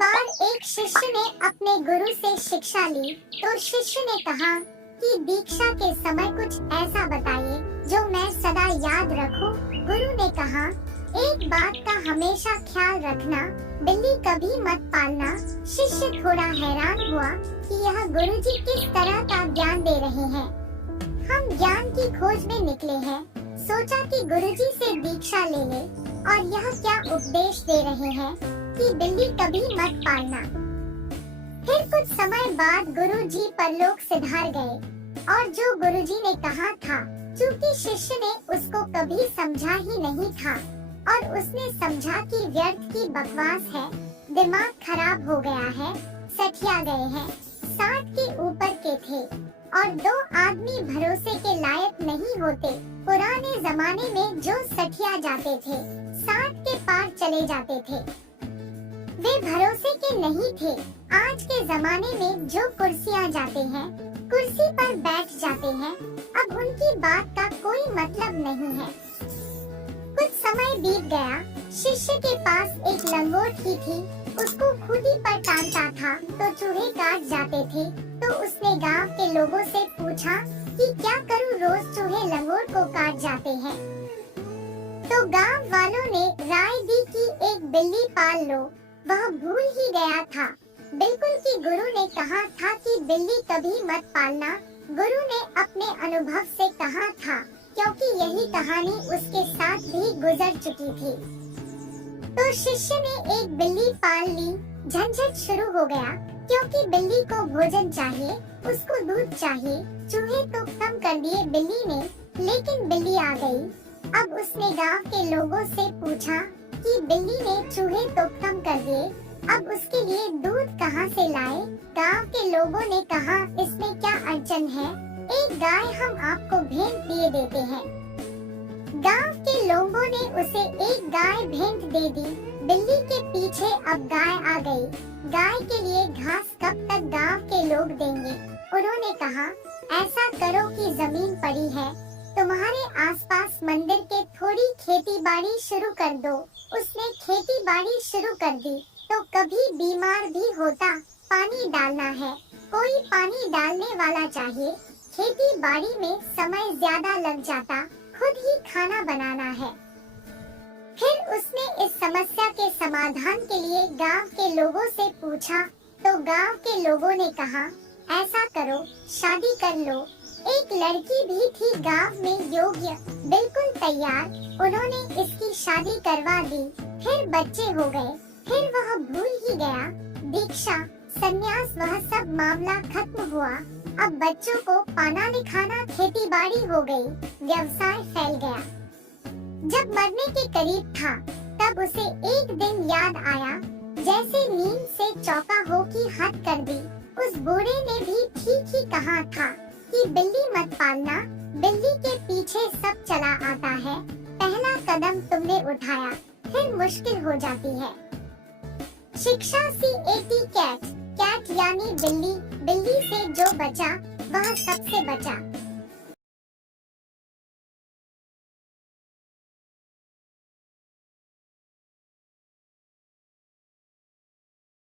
बार एक शिष्य ने अपने गुरु से शिक्षा ली तो शिष्य ने कहा कि दीक्षा के समय कुछ ऐसा बताइए जो मैं सदा याद रखूं। गुरु ने कहा, एक बात का हमेशा ख्याल रखना, बिल्ली कभी मत पालना। शिष्य थोड़ा हैरान हुआ कि यह गुरुजी किस तरह का ज्ञान दे रहे हैं। हम ज्ञान की खोज में निकले हैं। सोचा कि गुरुजी से दीक्षा ले ले और यह क्या उपदेश दे रहे हैं कि बिल्ली कभी मत पालना। फिर कुछ समय बाद गुरुजी परलोक सिधार गए और जो गुरुजी ने कहा था, चूंकि शिष्य ने उसको कभी समझा ही नहीं था और उसने समझा कि व्यर्थ की बकवास है, दिमाग खराब हो गया है, सठिया गए हैं, 60 के ऊपर के थे और 2 आदमी भरोसे के लायक नहीं होते। पुराने जमाने में जो सठिया जाते थे 60 के पार चले जाते थे, वे भरोसे के नहीं थे। आज के जमाने में जो कुर्सियां जाते हैं, कुर्सी पर बैठ जाते हैं, अब उनकी बात का कोई मतलब नहीं है। कुछ समय बीत गया, शिष्य के पास एक लंगोट ही थी। उसको खुदी पर टांगता था तो चूहे काट जाते थे। तो उसने गांव के लोगों से पूछा कि क्या करूं, रोज चूहे लंगोट को काट जाते हैं। तो गांव वालों ने राय दी कि एक बिल्ली पाल लो। वह भूल ही गया था बिल्कुल कि गुरु ने कहा था कि बिल्ली कभी मत पालना। गुरु ने अपने अनुभव से कहा था, क्योंकि यही कहानी उसके साथ भी गुजर चुकी थी। तो शिष्य ने एक बिल्ली पाल ली। झंझट शुरू हो गया, क्योंकि बिल्ली को भोजन चाहिए, उसको दूध चाहिए। चूहे तो कम कर दिए बिल्ली ने, लेकिन बिल्ली आ गई। अब उसने गांव के लोगों से पूछा कि बिल्ली ने चूहे तो कम कर दिए, अब उसके लिए दूध कहाँ से लाए। गांव के लोगों ने कहा, इसमें क्या अड़चन है, एक गाय हम आपको भेंट दिए देते हैं। गांव के लोगों ने उसे एक गाय भेंट दे दी। बिल्ली के पीछे अब गाय आ गई। गाय के लिए घास कब तक गांव के लोग देंगे। उन्होंने कहा, ऐसा करो कि जमीन पड़ी है, तुम्हारे आसपास मंदिर के थोड़ी खेती बाड़ी शुरू कर दो। उसने खेती बाड़ी शुरू कर दी। तो कभी बीमार भी होता, पानी डालना है, कोई पानी डालने वाला चाहिए। खेती बाड़ी में समय ज्यादा लग जाता, खुद ही खाना बनाना है। फिर उसने इस समस्या के समाधान के लिए गांव के लोगों से पूछा। तो गांव के लोगों ने कहा, ऐसा करो, शादी कर लो। एक लड़की भी थी गांव में योग्य, बिल्कुल तैयार। उन्होंने इसकी शादी करवा दी। फिर बच्चे हो गए। फिर वह भूल ही गया। दीक्षा, संन्यास, वह सब मामला खत्म हुआ। अब बच्चों को पाना लिखाना, खेती बाड़ी हो गई, व्यवसाय फैल गया। जब मरने के करीब था, तब उसे एक दिन याद आया, जैसे नींद से चौका हो कि हद कर दी। उस बूढ़े ने भी ठीक ही कहा था कि बिल्ली मत पालना, बिल्ली के पीछे सब चला आता है। पहला कदम तुमने उठाया, फिर मुश्किल हो जाती है। शिक्षा CAT कैट, कैट यानी बिल्ली, बिल्ली से जो बचा वह सबसे बचा।